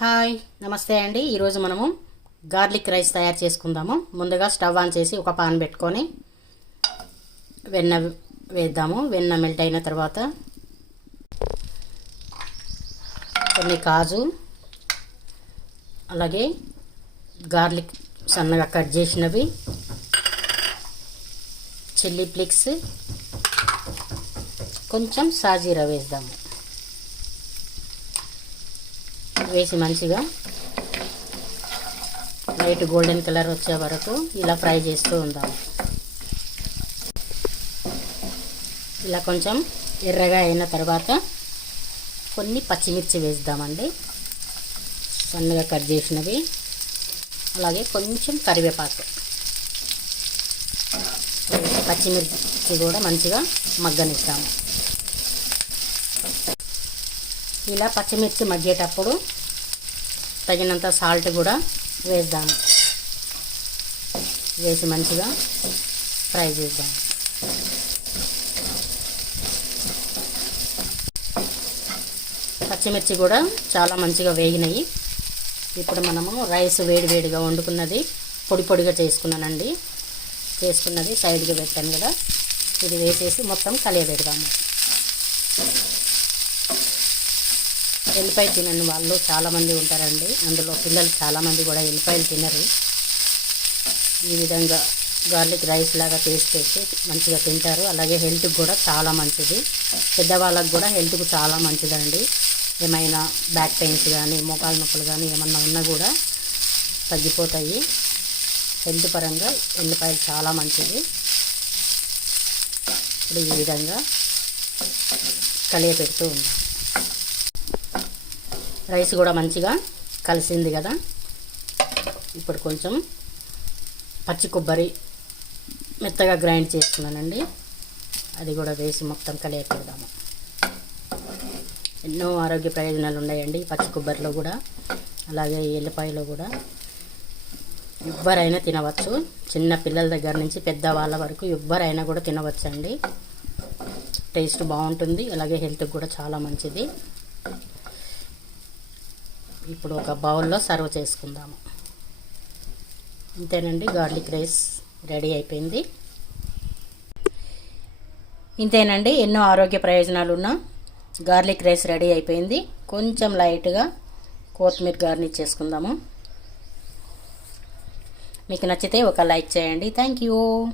Hi నమస్తే అండి. ఈరోజు మనము గార్లిక్ రైస్ తయారు చేసుకుందాము. ముందుగా స్టవ్ ఆన్ చేసి ఒక పాన్ పెట్టుకొని వెన్న వేద్దాము. వెన్న మెల్ట్ అయిన తర్వాత కొన్ని కాజు, అలాగే గార్లిక్ సన్నగా కట్ చేసినవి, చిల్లీ ఫ్లేక్స్, కొంచెం సాజీరా వేద్దాము. వేసి మంచిగా లైట్ గోల్డెన్ కలర్ వచ్చే వరకు ఇలా ఫ్రై చేస్తూ ఉందాము. ఇలా కొంచెం ఎర్రగా అయిన తర్వాత కొన్ని పచ్చిమిర్చి వేద్దామండి, సన్నగా కట్ చేసినవి, అలాగే కొంచెం కరివేపాకు. పచ్చిమిర్చి కూడా మంచిగా మగ్గనిస్తాము. ఇలా పచ్చిమిర్చి మగ్గేటప్పుడు తగినంత సాల్ట్ కూడా వేద్దాము. వేసి మంచిగా ఫ్రై చేద్దాము. పచ్చిమిర్చి కూడా చాలా మంచిగా వేగినాయి. ఇప్పుడు మనము రైస్ వేడివేడిగా వండుకున్నది పొడి పొడిగా చేసుకున్నది సైడ్గా పెట్టాను కదా, ఇది వేసేసి మొత్తం కలియబెడదాము. ఎల్లిపాయ తినని వాళ్ళు చాలామంది ఉంటారండి, అందులో పిల్లలు చాలామంది కూడా ఎల్లిపాయలు తినరు. ఈ విధంగా గార్లిక్ రైస్ లాగా చేసి పెట్టి మంచిగా తింటారు. అలాగే హెల్త్కి కూడా చాలా మంచిది. పెద్దవాళ్ళకు కూడా హెల్త్కు చాలా మంచిదండి. ఏమైనా బ్యాక్ పెయిన్స్ కానీ మోకాల నొప్పులు కానీ ఏమన్నా ఉన్నా కూడా తగ్గిపోతాయి. హెల్త్ పరంగా ఎల్లిపాయలు చాలా మంచిది. ఇప్పుడు ఈ విధంగా కలియపెడుతూ ఉన్నాం. రైస్ కూడా మంచిగా కలిసింది కదా. ఇప్పుడు కొంచెం పచ్చి కొబ్బరి మెత్తగా గ్రైండ్ చేసుకున్నానండి, అది కూడా వేసి మొత్తం కలియపెడదాము. ఎన్నో ఆరోగ్య ప్రయోజనాలు ఉన్నాయండి పచ్చి కొబ్బరిలో కూడా, అలాగే ఎల్లిపాయలో కూడా. ఎవ్వరైనా తినవచ్చు, చిన్న పిల్లల దగ్గర నుంచి పెద్దవాళ్ళ వరకు ఎవ్వరైనా కూడా తినవచ్చండి. టేస్ట్ బాగుంటుంది, అలాగే హెల్త్కి కూడా చాలా మంచిది. ఇప్పుడు ఒక బౌల్లో సర్వ్ చేసుకుందాము. ఇంతేనండి, గార్లిక్ రైస్ రెడీ అయిపోయింది. ఇంతేనండి, ఎన్నో ఆరోగ్య ప్రయోజనాలు ఉన్న గార్లిక్ రైస్ రెడీ అయిపోయింది. కొంచెం లైట్గా కొత్తిమీర గార్నిష్ చేసుకుందాము. మీకు నచ్చితే ఒక లైక్ చేయండి. Thank you.